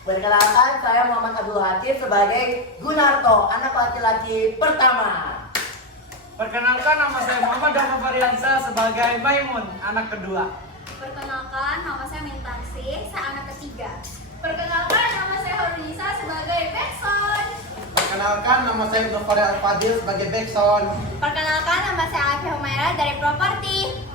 Perkenalkan, saya Muhammad Abdul Hatif sebagai Gunarto, anak laki-laki pertama. Perkenalkan, nama saya Muhammad Dava Variansa sebagai Maimun, anak kedua. Perkenalkan, nama saya Mintarsih, saya anak ketiga. Perkenalkan, nama saya Hornisa sebagai Bekson. Perkenalkan, nama saya Nofari Al-Fadil sebagai Bekson. Perkenalkan, nama saya Alfie Humaira dari Properti.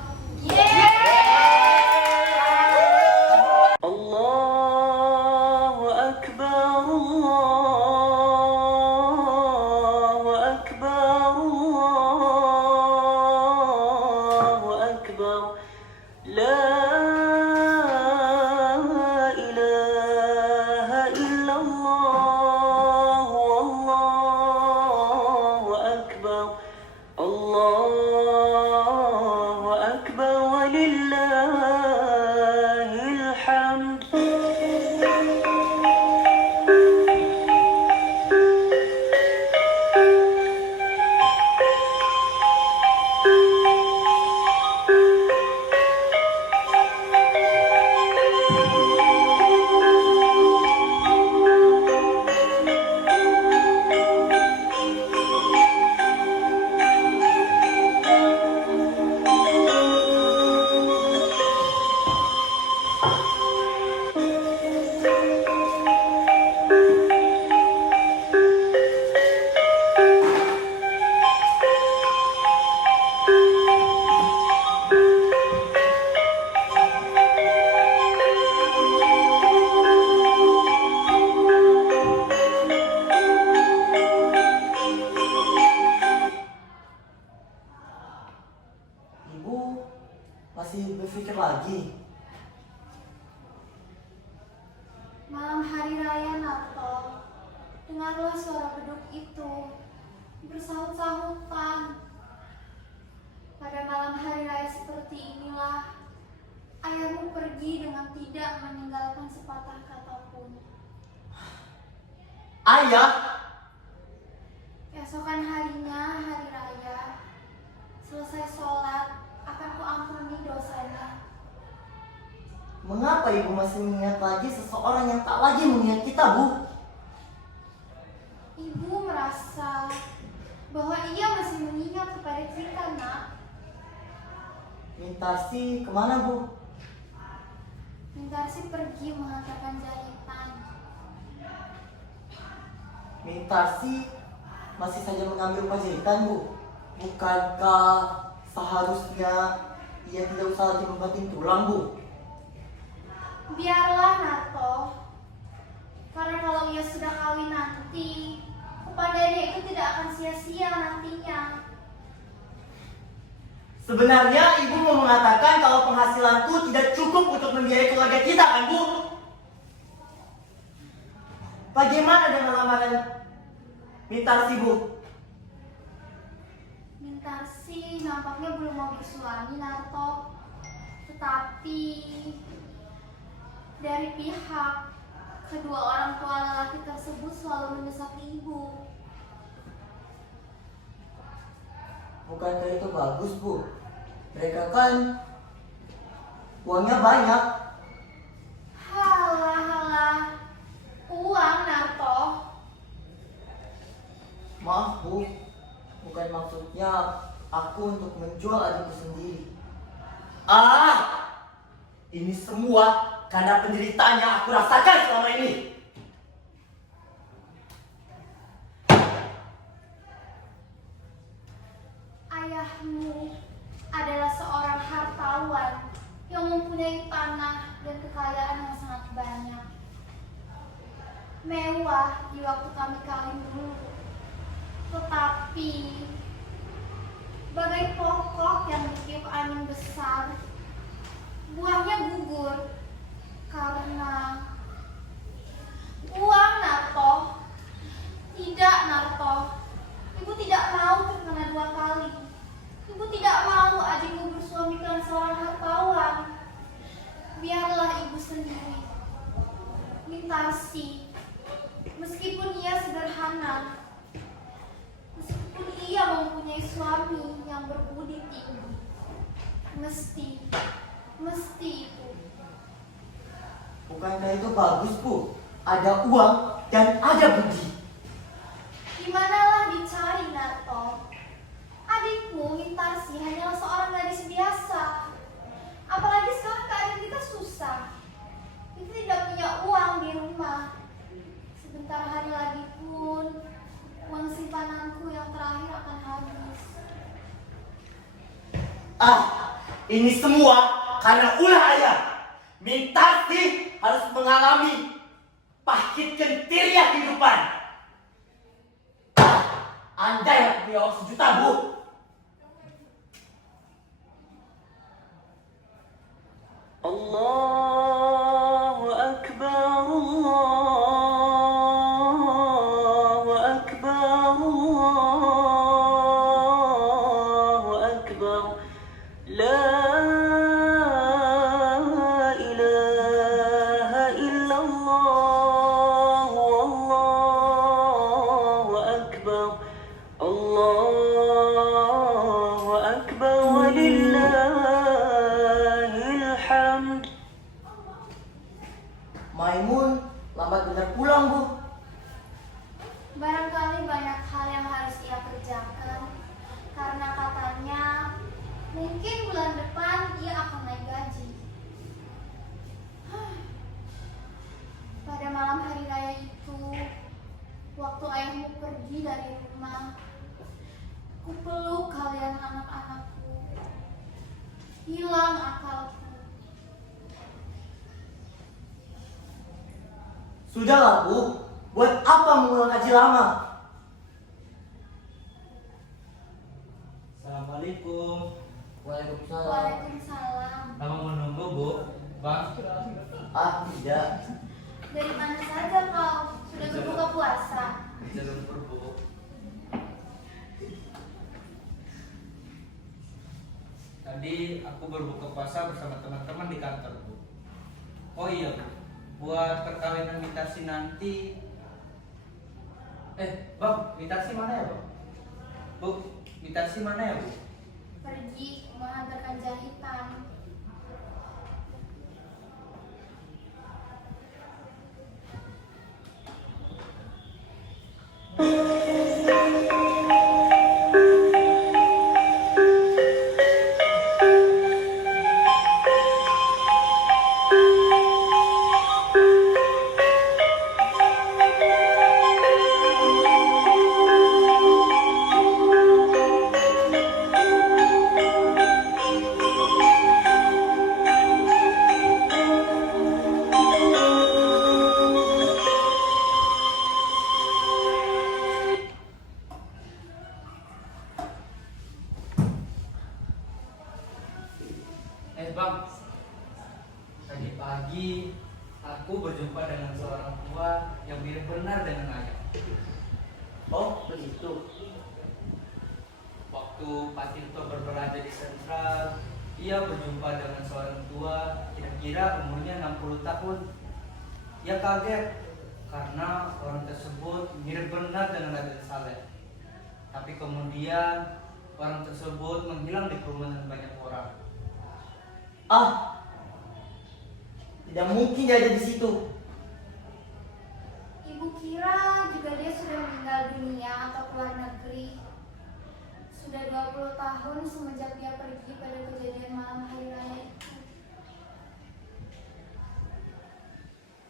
Allahu Akbar, Allahu Akbar, Allahu Akbar. La ilaha illallah, Allahu Akbar, Allahu Akbar, walillahil hamd. Ibu masih berpikir lagi? Malam hari raya Natal, dengarlah suara beduk itu bersahut-sahutan. Pada malam hari raya seperti inilah ayahmu pergi dengan tidak meninggalkan sepatah kata pun. Ayah? Esokan harinya hari raya, selesai sholat akan kuampuni dosanya. Mengapa ibu masih mengingat lagi seseorang yang tak lagi mengingat kita, Bu? Ibu merasa bahwa ia masih mengingat kepada kita, Nak. Mintarsi kemana, Bu? Mintarsi pergi mengantarkan jahitan. Mintarsi masih saja mengambil upah jahitan, Bu. Bukankah seharusnya ia tidak usah lagi membanting tulang, Bu? Biarlah, Nato. Karena kalau ia sudah kawin nanti, kepandaiannya itu tidak akan sia-sia nantinya. Sebenarnya ibu mau mengatakan kalau penghasilanku tidak cukup untuk membiayai keluarga kita, kan, Bu? Bagaimana dengan lamaran Mintarsi, Bu? Mintarsi nampaknya belum mau bersuami, Nato. Tetapi dari pihak kedua orang tua lelaki tersebut selalu mendesak ibu. Bukankah itu bagus, Bu? Mereka kan uangnya banyak. Halah, uang, Nato. Maaf, Bu. Bukan maksudnya aku untuk menjual adikku sendiri. Ini semua karena penderitaan yang aku rasakan selama ini. Ayahmu adalah seorang hartawan yang mempunyai tanah dan kekayaan yang sangat banyak. Mewah di waktu kami kawin dulu. Tetapi bagai pokok yang ditiup angin besar, buahnya gugur karena uang, Narto. Tidak, Narto. Ibu tidak mau terkena dua kali. Ibu tidak mau adikku bersuamikan seorang hartawan. Biarlah ibu sendiri. Mintarsi, meskipun ia sederhana, meskipun ia mempunyai suami yang berbudi tinggi, mesti itu. Bukankah itu bagus, Bu? ada uang dan ada budi. Di manalah dicari, Narto? Adikmu, Mintarsi, hanyalah seorang gadis biasa. Apalagi sekarang keadaan kita susah. Kita tidak punya uang di rumah. Sebentar hari lagi pun uang simpananku yang terakhir akan habis. Ini semua karena ulah ayah. Mintarsi harus mengalami pahit kentirnya kehidupan. Andai aku punya uang 1 juta, Bu. Allahu Akbar, Allahu Akbar, Allahu Akbar. La ilaha illallah, Allahu Akbar, Allahu Akbar, walillahil hamd. Maimun lambat benar pulang, Bu. Barangkali banyak hal yang harus ia kerjakan. Karena katanya mungkin bulan depan ia akan naik gaji. Pada malam hari raya itu, waktu ayahmu pergi dari rumah, kupeluk kalian anak-anakku. Hilang akalku. Sudahlah, Bu. Buat apa mengulang kaji lama? Assalamualaikum. Waalaikumsalam. Waalaikumsalam. Lama menunggu, Bu. Bang. Tidak. Dari mana saja kau? Sudah berbuka puasa? Bisa lumpur, Bu. Tadi aku berbuka puasa bersama teman-teman di kantor, Bu. Oh iya, Bu. Buat perkawinan Mintarsi nanti. Bang, Mintarsi mana ya, Bang? Bu, Mintarsi mana ya, Bu? Pergi menghantarkan jahitan. Bang, tadi pagi aku berjumpa dengan seorang tua yang mirip benar dengan ayah. Oh, begitu. Waktu Pak Tirto berbelanja di sentral, ia berjumpa dengan seorang tua kira-kira umurnya 60 tahun. Ia kaget karena orang tersebut mirip benar dengan Raden Saleh. Tapi kemudian orang tersebut menghilang di kerumunan banyak orang. Tidak mungkin dia ada di situ. Ibu kira juga dia sudah meninggal dunia atau keluar negeri. Sudah 20 tahun semenjak dia pergi pada kejadian malam hari raya itu.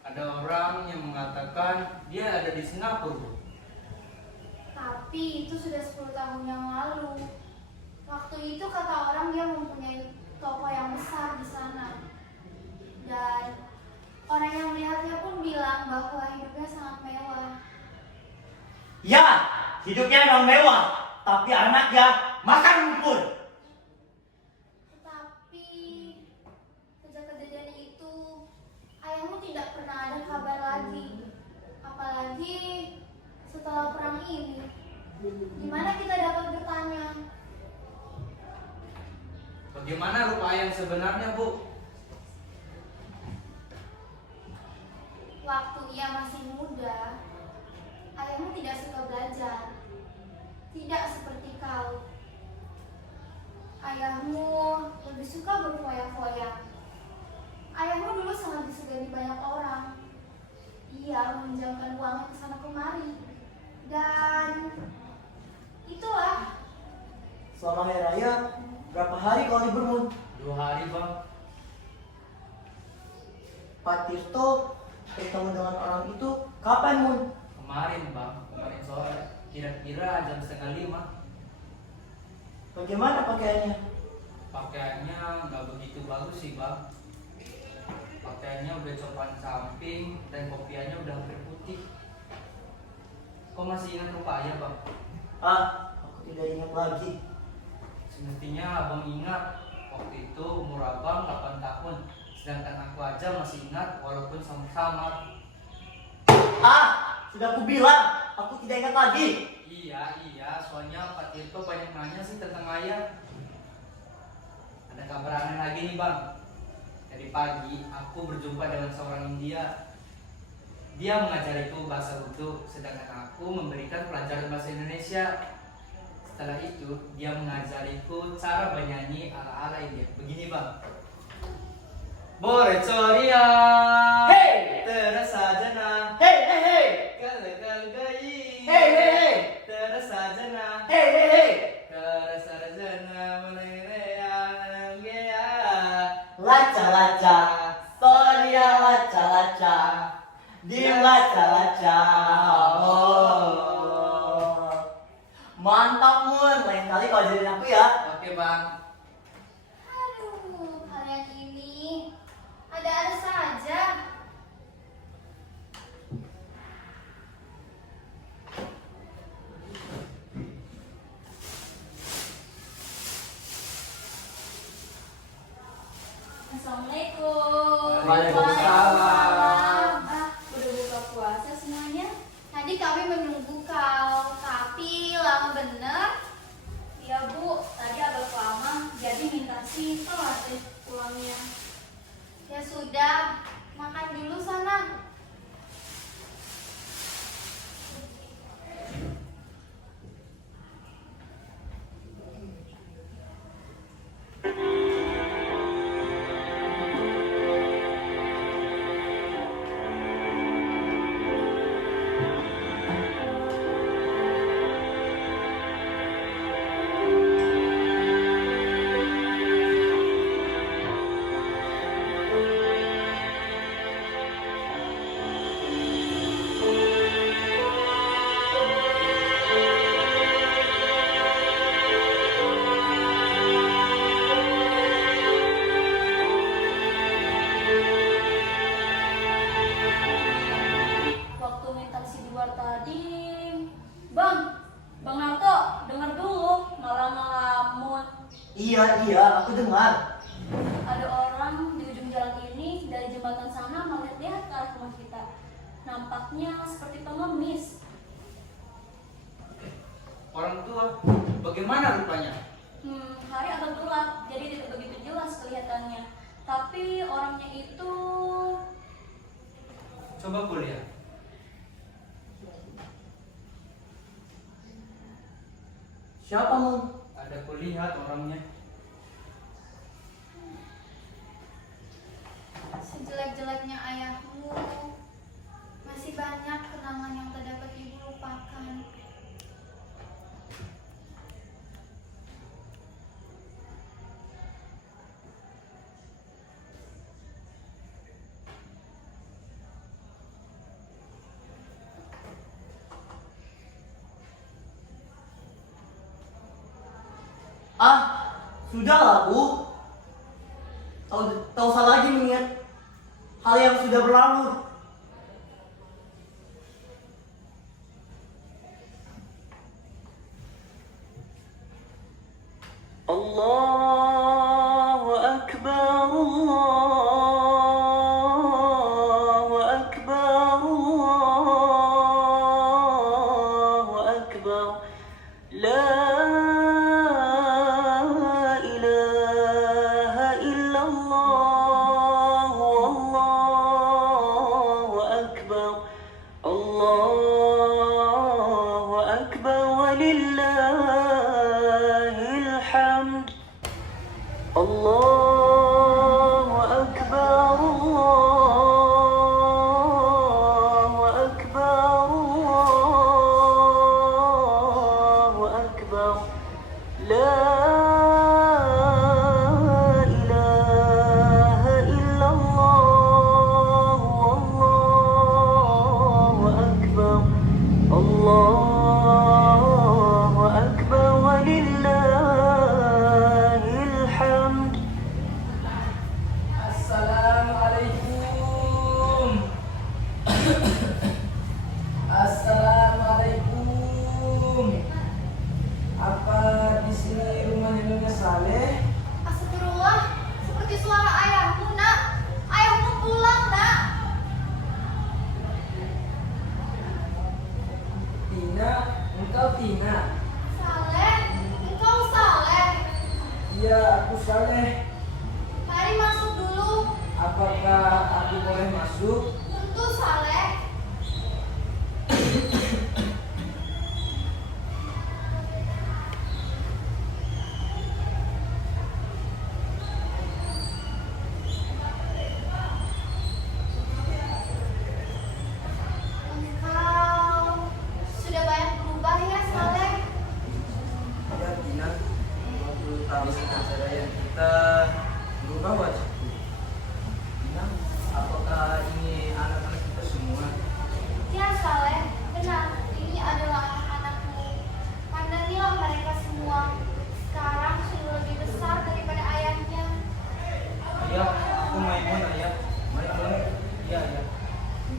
Ada orang yang mengatakan dia ada di Singapura, Bu. Tapi itu sudah 10 tahun yang lalu. Waktu itu kata orang dia mempunyai toko yang besar di sana. Dan orang yang melihatnya pun bilang bahwa hidupnya sangat mewah. Ya, hidupnya memang mewah, tapi anaknya makan rumput. Tetapi sejak kejadian itu ayahmu tidak pernah ada kabar lagi. Apalagi setelah perang ini. Gimana kita dapat bertanya? Bagaimana rupa ayah yang sebenarnya, Bu? Waktu ia masih muda, ayahmu tidak suka belajar. Tidak seperti kau. Ayahmu lebih suka berfoya-foya. Ayahmu dulu sangat disegani banyak orang. Ia bertemu dengan orang itu kapan, Mun? Kemarin bang, kemarin sore, kira-kira jam 4:30. Bagaimana pakaiannya? Pakaiannya nggak begitu bagus sih bang. Pakaiannya udah copan samping dan kopiannya udah hampir putih. Kok masih ingat rupanya bang? Aku tidak ingat lagi. Semestinya abang ingat. Waktu itu umur abang 8 tahun, sedangkan aku aja masih ingat walaupun sama-sama. Sudah aku bilang, aku tidak ingat lagi. Iya, soalnya Pak Tirto banyak nanya sih tentang ayah. Ada kabar aneh lagi nih bang. Tadi pagi aku berjumpa dengan seorang India. Dia mengajariku bahasa Urdu, sedangkan aku memberikan pelajaran bahasa Indonesia. Setelah itu, dia mengajariku cara bernyanyi ala-ala India. Begini bang. Borechoria, Hey! terasa jana, Hei, hei, hei! kal gai, Hei, hei, hei! terasa jana, Hei, hei, hei! terasa jana, menengaya, Laca-laca, Sonia laca-laca, Dim laca-laca. Oh. Mantap, Mun. Lain kali kau ajarin aku ya. Oke bang. Aduh, kalian ini ada-ada saja. Assalamualaikum. Waalaikumsalam. Udah buka puasa semuanya? Tadi kami menunggu kau, tapi lama bener. Iya bu, tadi agak lama, jadi minta sih telat deh pulangnya. Ya sudah, makan dulu sana. Waktu minta si di luar tadi, Bang Narto, dengar dulu, malah ngelamun. Iya, aku dengar. Ada orang di ujung jalan ini dari jembatan sana melihat-lihat ke arah rumah kita. Nampaknya seperti pengemis. Orang tua, bagaimana rupanya? Hari agak gelap, jadi tidak begitu jelas kelihatannya. Tapi orangnya itu Coba kuliah. Siapa, Mun? Ada kulihat orangnya. sejelek-jeleknya ayahmu. Masih banyak kenangan yang tak dapat ibu lupakan. Sudahlah, Bu. Tak usah lagi mengingat hal yang sudah berlalu. Allahu Akbar, Allahu Akbar, Allahu Akbar. La ilaha illallah, Allahu Akbar, Allahu Akbar, walillahil hamd.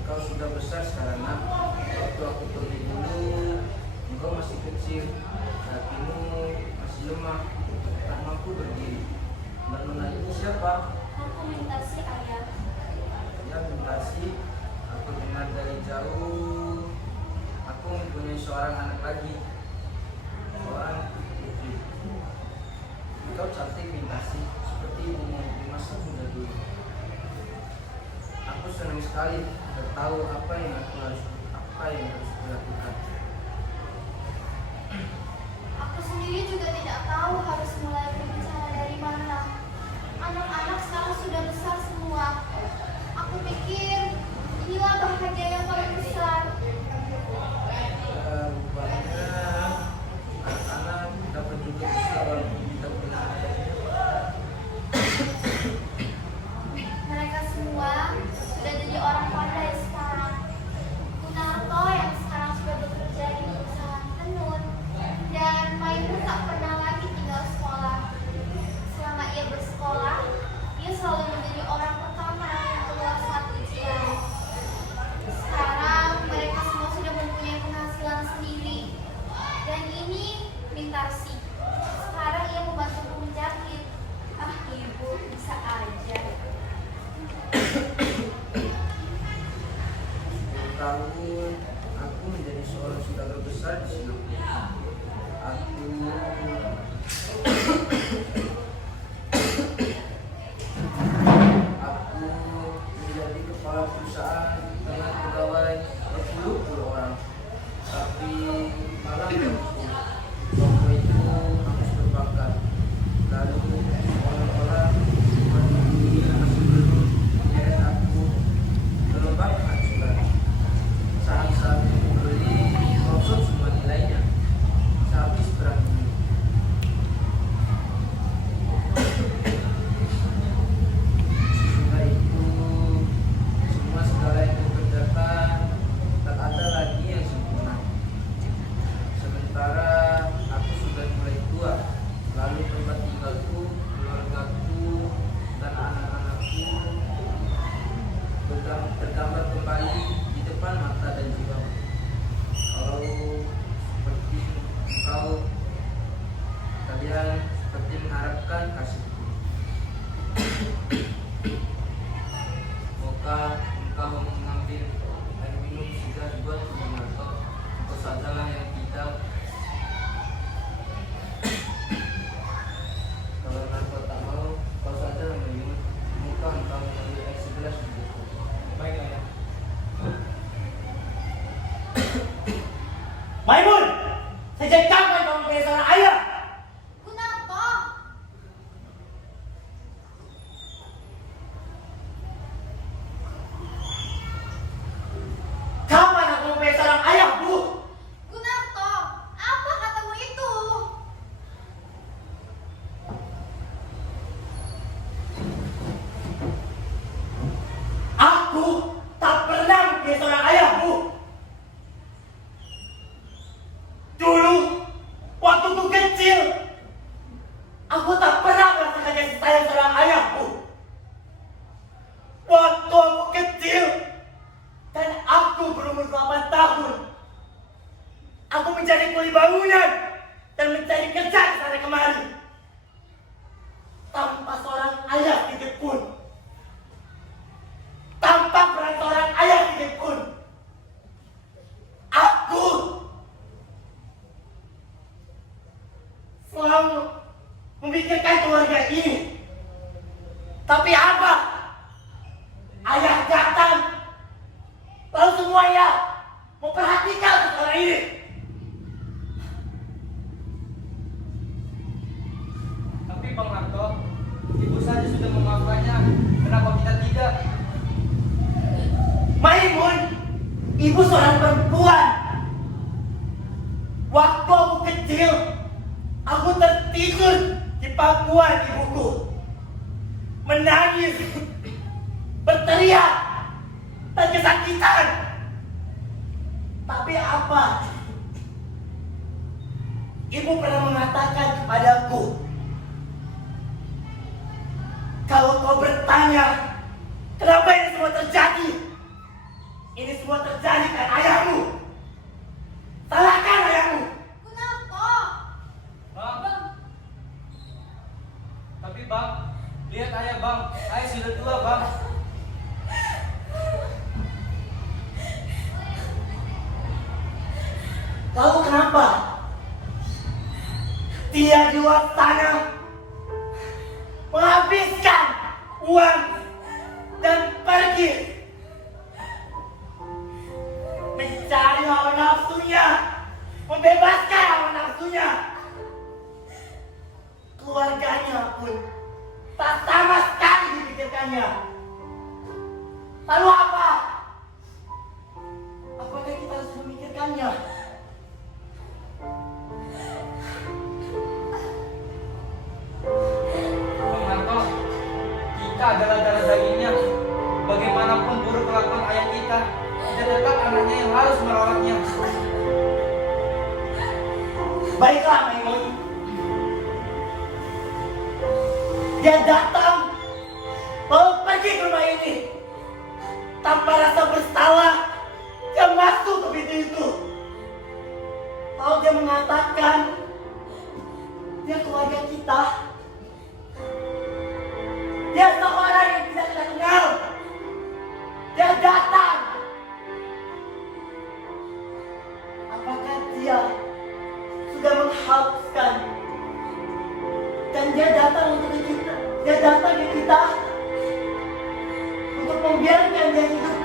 engkau sudah besar sekarang nak. Waktu aku pergi dulu, engkau masih kecil, kakimu masih lemah, tak mampu berdiri. Dan Nona ini siapa? Aku Mintasi ayah. Ya Mintasi, aku dengar dari jauh, aku mempunyai seorang anak lagi, seorang putri. Engkau cantik Mintasi, seperti ibumu di masa muda dulu. Aku senang sekali tahu apa yang harus kulakukan. Aku sendiri juga tidak tahu harus mulai berbicara dari mana. Anak-anak sekarang sudah besar semua. Aku pikir inilah bahagia yang paling besar. Rupanya anak-anak dapat juga bisa walaupun tidak pernah ada. Mereka semua sudah jadi orang pandai sekarang. Gunarto yang sekarang sudah bekerja di perusahaan tenun, dan Maimun tak pernah lagi tinggal sekolah. Selama ia bersekolah, ia selalu menjadi orang pertama yang keluar saat ujian. Sekarang mereka semua sudah mempunyai penghasilan sendiri. Dan ini Mintasi. Sekarang ia membantuku menjahit. Ah, ibu bisa aja. 10 tahun aku menjadi seorang saudagar besar di Singapura. Aku menjadi kepala perusahaan dengan pegawai berpuluh-puluh orang. Tapi malam waktu itu harus berbakat. Lalu orang-orang berdiri masih belum menyeret aku ke lembah penghancuran. Saat-saat aku beli merosot semua nilainya. Sehabis perang ini. Sesudah itu semua segala yang kukerjakan tak ada lagi yang sempurna. Sementara aku sudah mulai tua, lalu tempat tinggalku, keluargaku, dan anak-anakku tergambar kembali di depan mata dan jiwa. Kalau seperti engkau, kalian seperti mengharapkan kasihku. Maukah engkau mengambil air minum segar buat Gunarto? Engkau sajalah yang tidak. Kalau Narto tak mau, kau saja yang menyuruh. Muka engkau mengambil air segelas untukku. Baik ayah. Maimun, sejak kapan kamu punya seorang ayah? Gunarto, Kapan aku punya seorang ayah, Bu? Gunarto, apa katamu itu? Aku tak pernah punya seorang ayah, Bu. Dulu, waktu ku kecil, aku tak pernah merasakan kasih sayang seorang ayah, Bu. Waktu aku kecil, dan aku berumur 8 tahun, aku mencari kuli bangunan dan mencari kerja di sana kemari. Tanpa seorang ayah sedikit pun. Tanpa peran seorang ayah sedikit pun. Aku selalu memikirkan keluarga ini. Tapi apa? Ayah datang, lalu semuanya memperhatikan seorang ini. Tapi Bang Narto, ibu saja sudah memaafkannya. Kenapa kita tidak? Maimun, ibu seorang perempuan. Waktu aku kecil, aku tertidur di pangkuan ibuku. Menangis, berteriak, dan kesakitan. Tapi apa? Ibu pernah mengatakan kepadaku, kalau kau bertanya, kenapa ini semua terjadi? semua terjadi karena ayahmu. Salahkan ayahmu. Kenapa? Bang. Tapi bang, lihat ayah bang. Ayah sudah tua bang. Lalu kenapa? Dia di luar sana menghabiskan uang dan pergi mencari hawa nafsunya, membebaskan hawa nafsunya. Keluarganya pun tak sama sekali dipikirkannya. Lalu apa? Apakah kita harus memikirkannya? Bang Narto, kita adalah darah dagingnya. Bagaimanapun buruk kelakuan ayah kita, dia tetap anaknya yang harus merawatnya. Baiklah, Maimun. Dia datang mau pergi ke rumah ini tanpa rasa bersalah. Dia masuk ke pintu itu. Lalu dia mengatakan dia keluarga kita. Dia seorang yang tidak kita kenal. Dia datang. Apakah dia sudah menghapuskan? Dan dia datang untuk kita. Dia datang ke kita untuk membiarkan dia hidup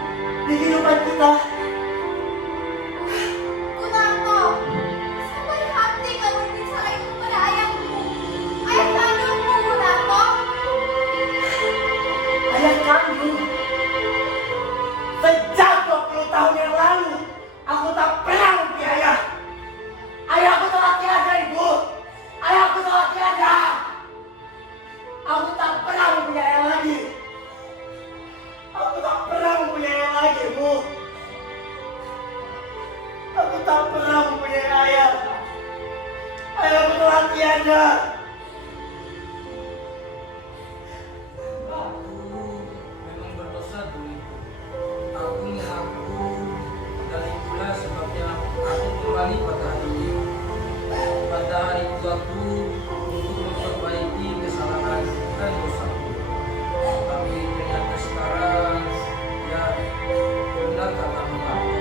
di kehidupan kita. Kunarto, sampai hati kamu berbicara itu kepada ayahmu. Ayah kandungmu, Kunarto. Ayah kandung. Sejak 20 tahun yang lalu, aku tak pernah mempunyai ayah. Ayahku telah tiada, Ibu. Ayahku telah tiada. Aku tak pernah mempunyai ayah lagi. Aku tak pernah mempunyai ayah lagi, Bu. Aku tak pernah mempunyai ayah. Ayahku telah tiada. Memang berdosa dulu itu. Aku mengaku dan itulah sebabnya aku kembali pada hari ini. Pada hari tuaku untuk memperbaiki kesalahan dan dosaku. Tapi ternyata sekarang ya benar kata mengaku.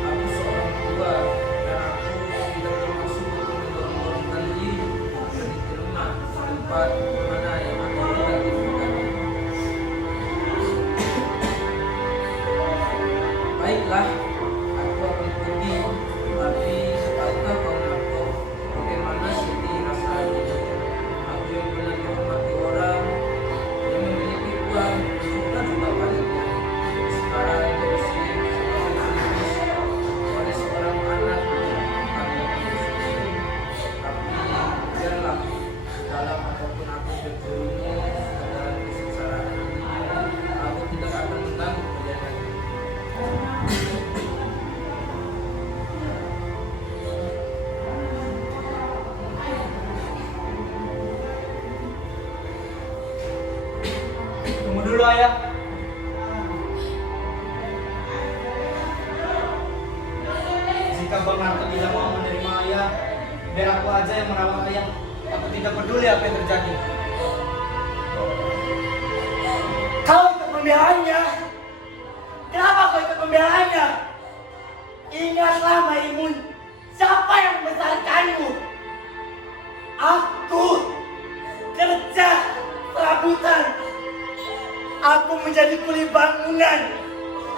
Aku seorang tua dan aku tidak bermaksud untuk mendorong-dorongkan diri agar diterima di tempat mana yang aku tidak ditemukan. Baiklah, aku akan pergi, tapi tahukah kau Narto, bagaimana sedih rasanya? Aku yang pernah dihormati orang, yang memiliki uang, suka juga baliknya. Sekarang diusir oleh seorang anak aku sendiri. Tapi biarlah, dalam apapun aku berjerumus ke dalam kesengsaraan ini, aku tidak akan mengganggu kalian lagi. Tunggu dulu ayah. Jika Bang Narto tidak mau menerima ayah, biar aku aja yang merawat ayah. Aku tidak peduli apa yang terjadi. Kau ikut membelanya. Kenapa kau ikut membelanya? Ingatlah, Maimun, siapa yang membesarkanmu? Aku kerja serabutan. Aku menjadi kuli bangunan.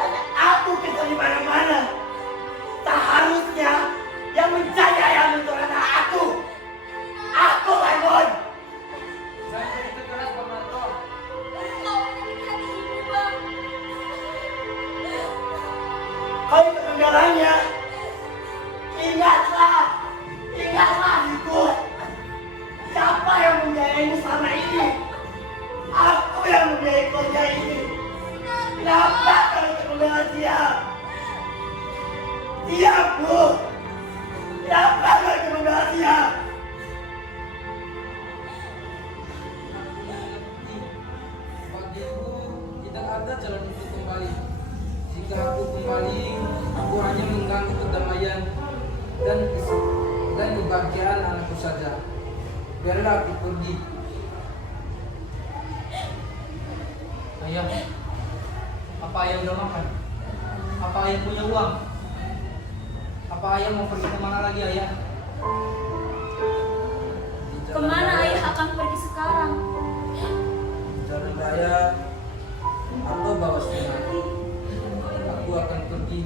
Dan aku kerja di mana-mana. Seharusnya yang menjadi ayah untuk anak aku. Aku, Maimun. Jangan begitu keras Bang Narto. Kau menyakiti hati ibu, Bang. Kau ikut membelanya. Ingatlah, ingatlah adikku. Siapa yang membiayaimu selama ini? Aku yang membiayai keluarga ini. Kenapa kau ikut membela dia? Dia, Bu. Kenapa kau ikut membela dia? Bagiku tidak ada jalan untuk kembali. Jika aku kembali, aku hanya mengganggu kedamaian dan kebahagiaan anakku saja. Biarlah aku pergi. Ayah, apa ayah udah makan? Apa ayah punya uang? Apa ayah mau pergi kemana lagi ayah? Di jalan Kemana raya- ayah akan pergi sekarang? di jalan raya, aku bawa senang. Aku akan pergi.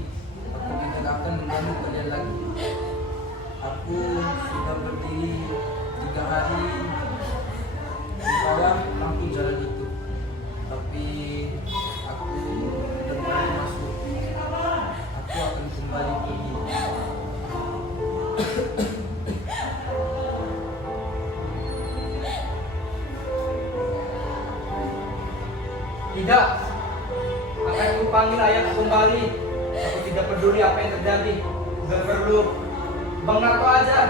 Aku tidak akan mengganggu kalian lagi. Aku sudah berdiri 3 hari di bawah lampu jalan itu. Tapi aku tidak berani masuk. Aku akan kembali pergi. Tidak. Akan ku panggil ayah kembali. Aku tidak peduli apa yang terjadi. Gak perlu Bang Narto aja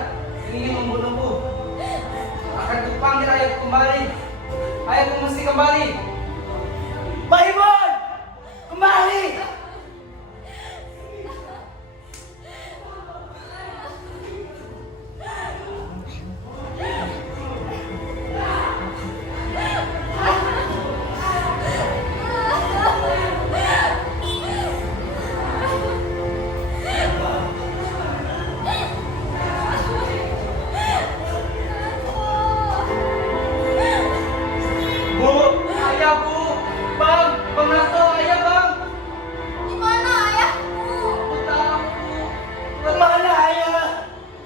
ingin membunuhku. Akan ku panggil ayah kembali. Ayahku mesti kembali. Mbak Ibon! Kembali! Bu, ayah bu, Bang Narto, ayah bang. Di mana ayahku? Aku tahu. Kemana ayah?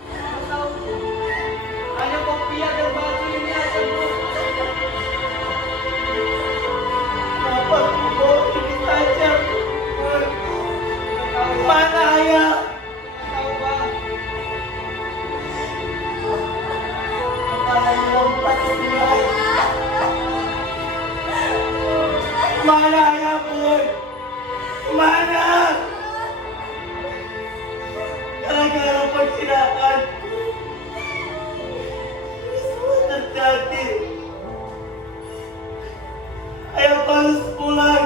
Aku tahu. Hanya kopiah dan baju ini aja bu. Kenapa aku bawa ini saja? Kemana ayah? Tahu bang. Kemana ayah lompat semua? Kemana ayah pun? Kemana? Gara-gara perkiraan semua terjadi. Ayah harus pulang.